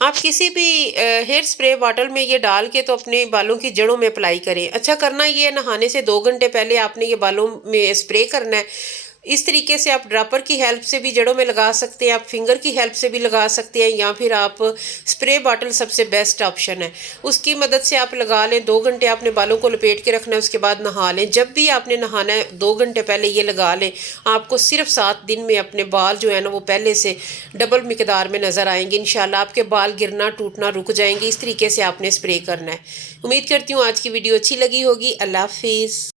आप किसी भी हेयर स्प्रे बॉटल में ये डाल के तो अपने बालों की जड़ों में अप्लाई करें। अच्छा करना ये है, नहाने से 2 घंटे पहले आपने ये बालों में स्प्रे करना है। इस तरीके से आप ड्रॉपर की हेल्प से भी जड़ों में लगा सकते हैं, आप फिंगर की हेल्प से भी लगा सकते हैं, या फिर आप स्प्रे बॉटल सबसे बेस्ट ऑप्शन है। उसकी मदद से आप लगा लें। 2 घंटे आपने बालों को लपेट के रखना है, उसके बाद नहा लें। जब भी आपने नहाना है 2 घंटे पहले ये लगा लें। आपको सिर्फ 7 दिन में अपने बाल जो है ना वो पहले से डबल मिकदार में नज़र आएंगे। इंशाल्लाह आपके बाल गिरना टूटना रुक जाएंगे। इस तरीके से आपने स्प्रे करना है। उम्मीद करती हूँ आज की वीडियो अच्छी लगी होगी। अल्लाह हाफिज़।